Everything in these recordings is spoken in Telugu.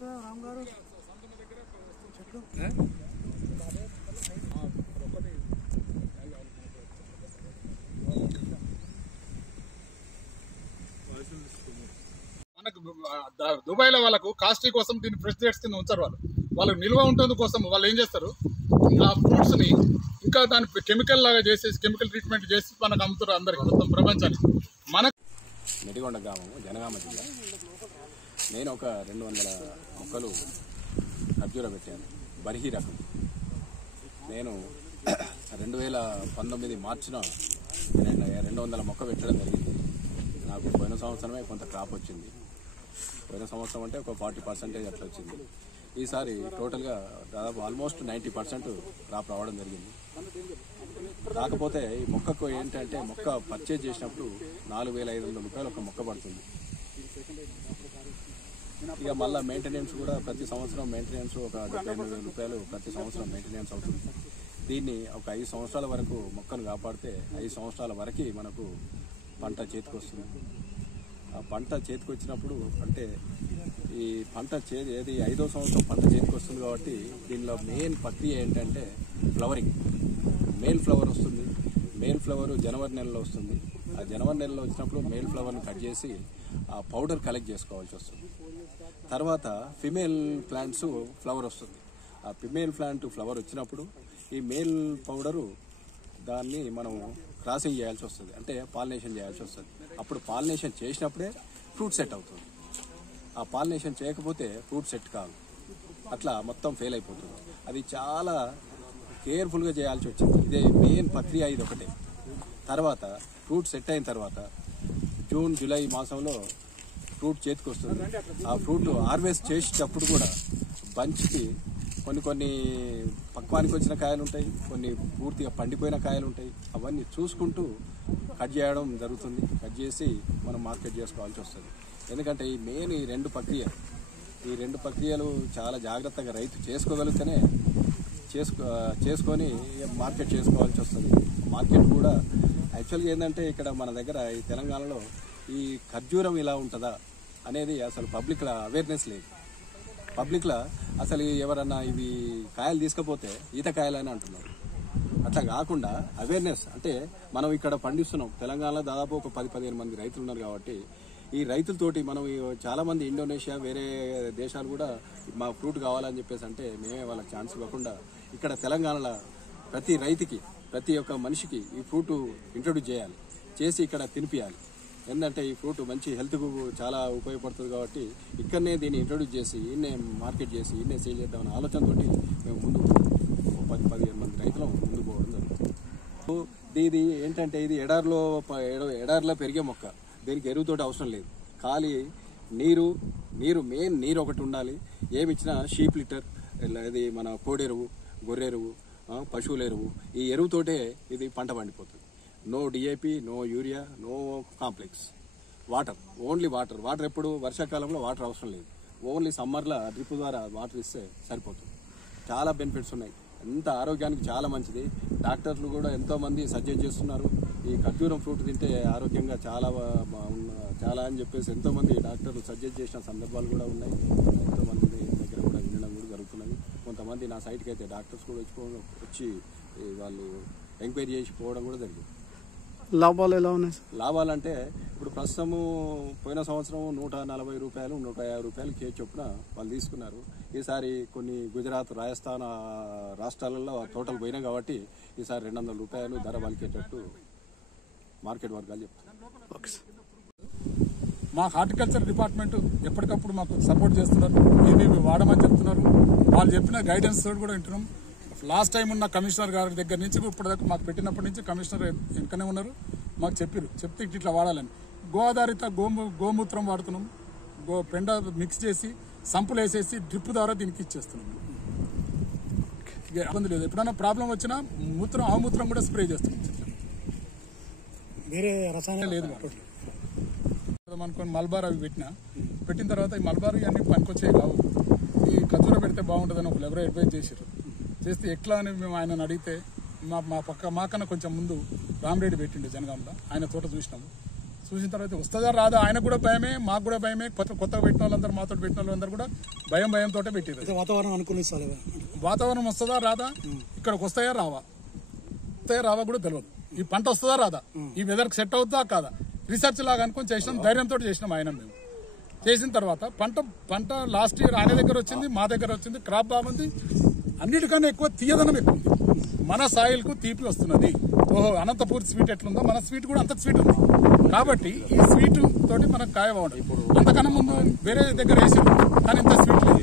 మనకు దుబాయ్లో వాళ్ళకు కాస్టీ కోసం దీన్ని ఫ్రెష్ డేట్స్ కింద ఉంచారు. వాళ్ళకు నిల్వ ఉంటుంది కోసం వాళ్ళు ఏం చేస్తారు, ఆ ఫ్రూట్స్ని ఇంకా దాని కెమికల్ లాగా చేసేసి కెమికల్ ట్రీట్మెంట్ చేసి మనకు అమ్ముతారు అందరికి, మొత్తం ప్రపంచానికి. మనకు నెడిగొండ గ్రామము, జనగామ జిల్లా. నేను ఒక 200 మొక్కలు ఖర్జూర పెట్టాను, బర్హీ రకం. నేను 2019 మార్చిన 200 మొక్క పెట్టడం జరిగింది. నాకు పోయిన సంవత్సరమే కొంత క్రాప్ వచ్చింది. పోయిన సంవత్సరం అంటే ఒక 40% అట్లా వచ్చింది. ఈసారి టోటల్గా దాదాపు ఆల్మోస్ట్ 90% క్రాప్ రావడం జరిగింది. కాకపోతే ఈ మొక్కకు ఏంటంటే మొక్క పర్చేజ్ చేసినప్పుడు 4,500 రూపాయలు ఒక మొక్క పడుతుంది. ఇక మళ్ళీ మెయింటెనెన్స్ కూడా ప్రతి సంవత్సరం మెయింటెనెన్స్ ఒక 78,000 రూపాయలు ప్రతి సంవత్సరం మెయింటెనెన్స్ అవుతుంది. దీన్ని ఒక 5 సంవత్సరాల వరకు మొక్కను కాపాడితే 5 సంవత్సరాల వరకు మనకు పంట చేతికి వస్తుంది. ఆ పంట చేతికి వచ్చినప్పుడు అంటే ఈ పంట ఏది 5వ సంవత్సరం పంట చేతికి వస్తుంది కాబట్టి దీనిలో మెయిన్ ప్రక్రియ ఏంటంటే ఫ్లవరింగ్. మేల్ ఫ్లవర్ వస్తుంది. మేల్ ఫ్లవర్ జనవరి నెలలో వస్తుంది. ఆ జనవరి నెలలో వచ్చినప్పుడు మేల్ ఫ్లవర్ని కట్ చేసి ఆ పౌడర్ కలెక్ట్ చేసుకోవాల్సి వస్తుంది. తర్వాత ఫిమేల్ ప్లాంట్స్ ఫ్లవర్ వస్తుంది. ఆ ఫిమేల్ ప్లాంట్ ఫ్లవర్ వచ్చినప్పుడు ఈ మేల్ పౌడరు దాన్ని మనం క్రాసింగ్ చేయాల్సి వస్తుంది, అంటే పాలినేషన్ చేయాల్సి వస్తుంది. అప్పుడు పాలినేషన్ చేసినప్పుడే ఫ్రూట్ సెట్ అవుతుంది. ఆ పాలినేషన్ చేయకపోతే ఫ్రూట్ సెట్ కాదు, అట్లా మొత్తం ఫెయిల్ అయిపోతుంది. అది చాలా కేర్ఫుల్గా చేయాల్సి వచ్చింది. ఇదే మెయిన్ ప్రక్రియ ఇది ఒకటే. తర్వాత ఫ్రూట్ సెట్ అయిన తర్వాత జూన్ జూలై మాసంలో ఫ్రూట్ చేతికి వస్తుంది. ఆ ఫ్రూట్ హార్వెస్ట్ చేసేటప్పుడు కూడా బంచ్కి కొన్ని పక్వానికి వచ్చిన కాయలు ఉంటాయి, కొన్ని పూర్తిగా పండిపోయిన కాయలు ఉంటాయి. అవన్నీ చూసుకుంటూ కట్ చేయడం జరుగుతుంది. కట్ చేసి మనం మార్కెట్ చేసుకోవాల్సి వస్తుంది. ఎందుకంటే ఈ మెయిన్ ఈ రెండు ప్రక్రియలు చాలా జాగ్రత్తగా రైతు చేసుకోగలిగితేనే చేసుకొని మార్కెట్ చేసుకోవాల్సి వస్తుంది. మార్కెట్ కూడా యాక్చువల్గా ఏంటంటే ఇక్కడ మన దగ్గర ఈ తెలంగాణలో ఈ ఖర్జూరం ఇలా ఉంటుందా అనేది అసలు పబ్లిక్లో అవేర్నెస్ లేదు. పబ్లిక్లో అసలు ఎవరన్నా ఇవి కాయలు తీసుకపోతే ఈత కాయలని అంటున్నారు. అట్లా కాకుండా అవేర్నెస్ అంటే మనం ఇక్కడ పండిస్తున్నాం. తెలంగాణలో దాదాపు ఒక 10-15 మంది రైతులు ఉన్నారు కాబట్టి ఈ రైతులతోటి మనం చాలామంది ఇండోనేషియా వేరే దేశాలు కూడా మా ఫ్రూట్ కావాలని చెప్పేసి అంటే మేమే వాళ్ళకి ఛాన్స్ ఇవ్వకుండా ఇక్కడ తెలంగాణలో ప్రతి రైతుకి ప్రతి ఒక్క మనిషికి ఈ ఫ్రూట్ ఇంట్రొడ్యూస్ చేయాలి, చేసి ఇక్కడ తినిపించాలి. ఎందుకంటే ఈ ఫ్రూట్ మంచి హెల్త్కు చాలా ఉపయోగపడుతుంది కాబట్టి ఇక్కడనే దీన్ని ఇంట్రొడ్యూస్ చేసి ఈయనే మార్కెట్ చేసి ఈయనే సేల్ చేద్దామనే ఆలోచనతో మేము ముందు 10-15 మంది రైతులు ముందుకు పోవడం జరుగుతుంది. ఇది ఏంటంటే ఇది ఎడారిలో పెరిగే మొక్క. దీనికి ఎరువుతోటి అవసరం లేదు. ఖాళీ నీరు మెయిన్ నీరు ఒకటి ఉండాలి. ఏమి ఇచ్చినా షీప్ లిటర్, ఇది మన కోడెరువు, గొర్రెరువు, పశువుల ఎరువు, ఈ ఎరువుతోటే ఇది పంట పండిపోతుంది. No DAP, no urea, no complex. Only water ఎప్పుడు వర్షాకాలంలో వాటర్ అవసరం లేదు. ఓన్లీ సమ్మర్లో డ్రిప్ ద్వారా వాటర్ ఇస్తే సరిపోతుంది. చాలా బెనిఫిట్స్ ఉన్నాయి. ఎంత ఆరోగ్యానికి చాలా మంచిది. డాక్టర్లు కూడా ఎంతోమంది సజెస్ట్ చేస్తున్నారు ఈ ఖర్జూరం ఫ్రూట్ తింటే ఆరోగ్యంగా చాలా అని చెప్పేసి ఎంతోమంది డాక్టర్లు సజెస్ట్ చేసిన సందర్భాలు కూడా ఉన్నాయి. ఎంతోమంది దగ్గర కూడా వినడం కూడా జరుగుతున్నది. కొంతమంది నా సైట్కి అయితే డాక్టర్స్ కూడా వచ్చి వాళ్ళు ఎంక్వైరీ చేసి పోవడం కూడా జరిగింది. లాభాలు ఎలా ఉన్నాయి? లాభాలు అంటే ఇప్పుడు ప్రస్తుతము పోయిన సంవత్సరం 140 రూపాయలు 150 రూపాయలు కేజీ చొప్పున వాళ్ళు తీసుకున్నారు. ఈసారి కొన్ని గుజరాత్, రాజస్థాన్ రాష్ట్రాలలో టోటల్ పోయినాయి కాబట్టి ఈసారి 200 రూపాయలు ధర పలికేటట్టు మార్కెట్ వర్గాలు చెప్తున్నారు. మా హార్టికల్చర్ డిపార్ట్మెంట్ ఎప్పటికప్పుడు మాకు సపోర్ట్ చేస్తున్నారు. ఇవి వాడమని చెప్తున్నారు. వాళ్ళు చెప్పిన గైడెన్స్ కూడా వింటున్నాం. లాస్ట్ టైం ఉన్న కమిషనర్ గారి దగ్గర నుంచి ఇప్పటిదాకా మాకు పెట్టినప్పటి నుంచి కమిషనర్ వెనుకనే ఉన్నారు. మాకు చెప్తే ఇట్లా వాడాలని. గోదారిత గోమూత్రం వాడుతున్నాం. పెండ మిక్స్ చేసి సంపులు వేసేసి డ్రిప్ ద్వారా దీనికి ఇచ్చేస్తున్నాం. ఇబ్బంది లేదు. ఎప్పుడైనా ప్రాబ్లం వచ్చినా ఆవుమూత్రం కూడా స్ప్రే చేస్తున్నాం. వేరే రసాయనం లేదు అనుకోని మల్బార్ అవి పెట్టిన తర్వాత ఈ మల్బార్ అన్ని పనికొచ్చేవి కావు. ఈ ఖర్జూర పెడితే బాగుంటుందని ఒకరు ఎవరో అడ్వైజ్ చేస్తే ఎట్లా అని మేము ఆయనను అడిగితే మాకన్నా కొంచెం ముందు రామరెడ్డి పెట్టిండు జనగాంలో. ఆయన తోట చూసినాము. చూసిన తర్వాత వస్తుందా రాదా ఆయనకు కూడా భయమే, మాకు కూడా భయమే. కొత్తగా పెట్టిన వాళ్ళందరూ, మాతో పెట్టిన వాళ్ళందరూ కూడా భయంతో పెట్టారు. వాతావరణం అనుకూలిస్తారు, వాతావరణం వస్తుందా రాదా, ఇక్కడికి వస్తాయా రావా కూడా తెలియదు. ఈ పంట వస్తుందా రాదా, ఈ వెదర్కి సెట్ అవుతుందా కాదా, రీసెర్చ్ లాగా అనుకుని చేసినాం. ధైర్యంతో చేసినాం. ఆయన మేము చేసిన తర్వాత పంట లాస్ట్ ఇయర్ ఆయన దగ్గర వచ్చింది, మా దగ్గర వచ్చింది. క్రాప్ బాగుంది, అన్నిటికన్నా ఎక్కువ తీయదనం ఎక్కువ ఉంది. మన సాయిల్ కు తీపి వస్తున్నది. ఓహో, అనంతపూర్ స్వీట్ ఎట్లుందో మన స్వీట్ కూడా అంత స్వీట్ ఉంది. కాబట్టి ఈ స్వీట్ తోటి మనకు కాయ బాగుంటుంది. అంతకన్నా ముందు వేరే దగ్గర వేసి కానీ ఇంత స్వీట్ లేదు.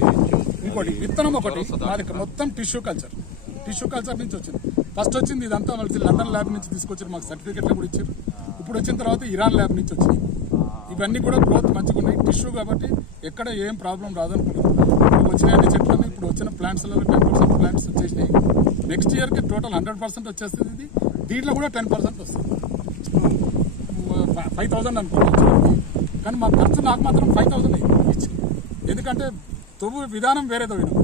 ఇంకోటి విత్తనం ఒకటి మాది మొత్తం టిష్యూ కల్చర్ నుంచి వచ్చింది. ఫస్ట్ వచ్చింది ఇదంతా మళ్ళీ లండన్ ల్యాబ్ నుంచి తీసుకొచ్చారు, మాకు సర్టిఫికెట్లు కూడా ఇచ్చారు. ఇప్పుడు వచ్చిన తర్వాత ఇరాన్ ల్యాబ్ నుంచి వచ్చింది. ఇవన్నీ కూడా గ్రోత్ మంచిగా ఉన్నాయి. టిష్యూ కాబట్టి ఎక్కడ ఏం ప్రాబ్లం రాదనుకున్నాం. ఇప్పుడు వచ్చిన అన్ని చెట్లను, ఇప్పుడు వచ్చిన ప్లాంట్స్లలో 10% ప్లాంట్స్ వచ్చేసినాయి. నెక్స్ట్ ఇయర్కి టోటల్ 100% వచ్చేస్తుంది. ఇది దీంట్లో కూడా 10% వస్తుంది. 5,000 అనుకోవచ్చు. కానీ మా ఖర్చు నాకు మాత్రం 5,000 ఇచ్చి, ఎందుకంటే తవ్వు విధానం వేరే తవ్వినాం.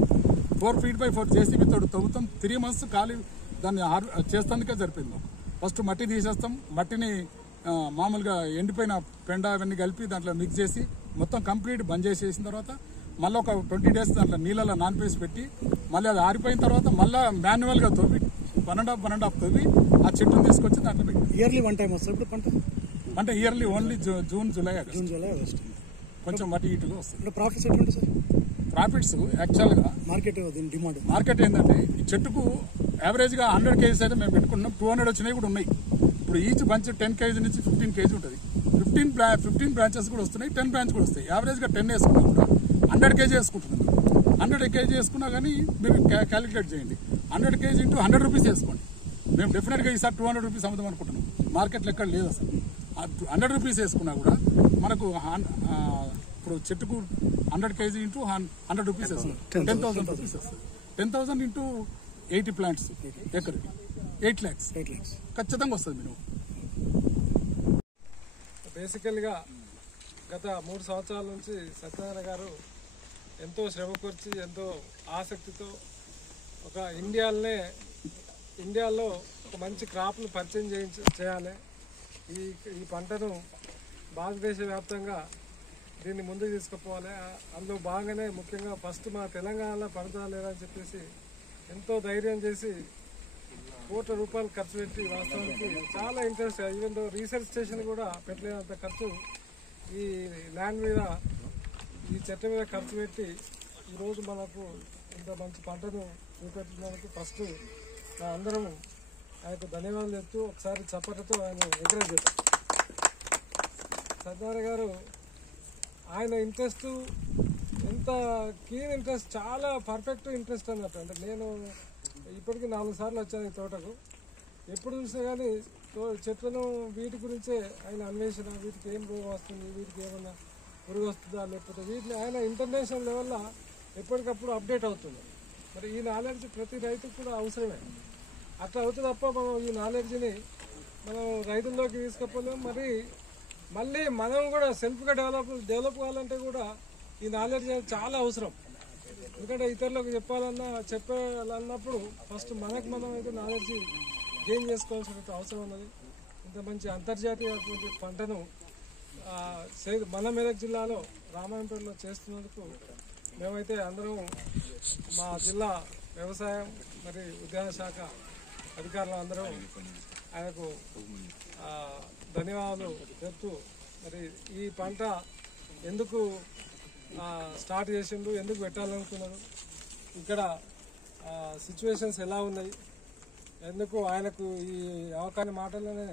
4 feet by 4 JCB తోడు తవ్వుతాం. 3 months ఖాళీ దాన్ని చేస్తానికే సరిపోయింది. ఫస్ట్ మట్టి తీసేస్తాం. మట్టిని మామూలుగా ఎండిపోయిన పెండ అవన్నీ కలిపి దాంట్లో మిక్స్ చేసి మొత్తం కంప్లీట్ బంద్ చేసేసిన తర్వాత మళ్ళీ ఒక 20 days దాంట్లో నీళ్ళలో నానపేసి పెట్టి మళ్ళీ అది ఆరిపోయిన తర్వాత మళ్ళీ మాన్యువల్గా తవ్వి 1.5 తవ్వి ఆ చెట్టును తీసుకొచ్చి దాంట్లో పెట్టి ఇయర్లీ 1 time వస్తుంది. ఇప్పుడు పంట yearly only June July August కొంచెం మట్టి ఇటుగా వస్తుంది. ప్రాఫిట్స్ ఎట్లుంటుంది సార్? ప్రాఫిట్స్ యాక్చువల్గా మార్కెట్ ఏంటంటే ఈ చెట్టుకు యావరేజ్గా 100 kgs అయితే మేము పెట్టుకున్నాం. 200 వచ్చినాయి కూడా ఉన్నాయి. ఇప్పుడు ఈచ్ బంచ్ 10 kg నుంచి 15 kg ఉంటుంది. 15 బ్రాంచెస్ కూడా వస్తున్నాయి, 10 బ్రాంచ్ కూడా వస్తాయి. యావరేజ్గా 10 వేసుకున్నా కూడా 100 kg వేసుకుంటున్నాం. 100 kg వేసుకున్నా కానీ మీరు క్యాలిక్యులేట్ చేయండి. 100 kg into 100 rupees వేసుకోండి. మేము డెఫినెట్గా ఈసారి 200 rupees అమ్ముదాం అనుకుంటున్నాం. మార్కెట్లో ఎక్కడ లేదు అసలు. 100 rupees వేసుకున్నా కూడా మనకు ఇప్పుడు చెట్టుకు 100 kg into 100 rupees వేస్తుంది. 10,000 rupees వస్తుంది. 10,000 into 80 plants ఎకరికి 8 lakhs ఖచ్చితంగా వస్తుంది. మీరు బేసికల్గా గత 3 సంవత్సరాల నుంచి సత్యనారాయణ గారు ఎంతో శ్రమ కూర్చి ఎంతో ఆసక్తితో ఒక ఇండియాలో ఒక మంచి క్రాప్ను పరిచయం చేయాలి, ఈ పంటను భారతదేశ వ్యాప్తంగా దీన్ని ముందుకు తీసుకుపోవాలి. అందులో భాగంగానే ముఖ్యంగా ఫస్ట్ మా తెలంగాణలో పడతా లేదని చెప్పేసి ఎంతో ధైర్యం చేసి ₹1 కోట్ల ఖర్చు పెట్టి వాస్తవానికి చాలా ఇంట్రెస్ట్, ఈవెన్ రీసెర్చ్ స్టేషన్ కూడా పెట్టలేనంత ఖర్చు ఈ ల్యాండ్ మీద, ఈ చెట్ల మీద ఖర్చు పెట్టి ఈరోజు మనకు ఇంత మంచి పంటను చూపెట్టినందుకు ఫస్ట్ అందరం ఆయనకు ధన్యవాదాలు చెప్తూ ఒకసారి చప్పట్లతో ఆయన ఎంకరేజ్ చేద్దాం. సత్యనారాయణ గారు ఆయన ఇంట్రెస్ట్ ఎంత కీన్ ఇంట్రెస్ట్, చాలా పర్ఫెక్ట్ ఇంట్రెస్ట్ అన్నట్టు. అంటే నేను ఇప్పటికీ 4 సార్లు వచ్చాను ఈ తోటకు. ఎప్పుడు చూసినా కానీ చెట్లను వీటి గురించే ఆయన అన్వేషణ, వీటికి ఏం రోగం వస్తుంది, వీటికి ఏమన్నా పురుగు వస్తుందా, లేకపోతే వీటిని ఆయన ఇంటర్నేషనల్ లెవెల్లో ఎప్పటికప్పుడు అప్డేట్ అవుతుంది. మరి ఈ నాలెడ్జ్ ప్రతి రైతుకు కూడా అవసరమే. అట్లా అవుతుంది తప్ప మనం ఈ నాలెడ్జ్ని మనం రైతుల్లోకి తీసుకపోలేం. మళ్ళీ మనం కూడా సెల్ఫ్గా డెవలప్ కావాలంటే కూడా ఈ నాలెడ్జ్ అనేది చాలా అవసరం. ఎందుకంటే ఇతరులకు చెప్పాలన్నప్పుడు ఫస్ట్ మనం అయితే నాలెడ్జ్ గెయిన్ చేసుకోవాల్సిన అవసరం ఉన్నది. ఇంత మంచి అంతర్జాతీయటువంటి పంటను మన మెదక్ జిల్లాలో రామాయంపేటలో చేస్తున్నందుకు మేమైతే అందరం మా జిల్లా వ్యవసాయం మరి ఉద్యాన శాఖ అధికారులు అందరం ఆయనకు ధన్యవాదాలు చెప్తూ, మరి ఈ పంట ఎందుకు స్టార్ట్ చేసిండు, ఎందుకు పెట్టాలనుకున్నారు, ఇక్కడ సిచ్యువేషన్స్ ఎలా ఉన్నాయి, ఎందుకు ఆయనకు ఈ అవకాశం మాటల్లోనే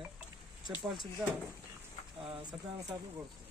చెప్పాల్సిందిగా సత్యనారాయణ సార్ను కోరుతున్నాను.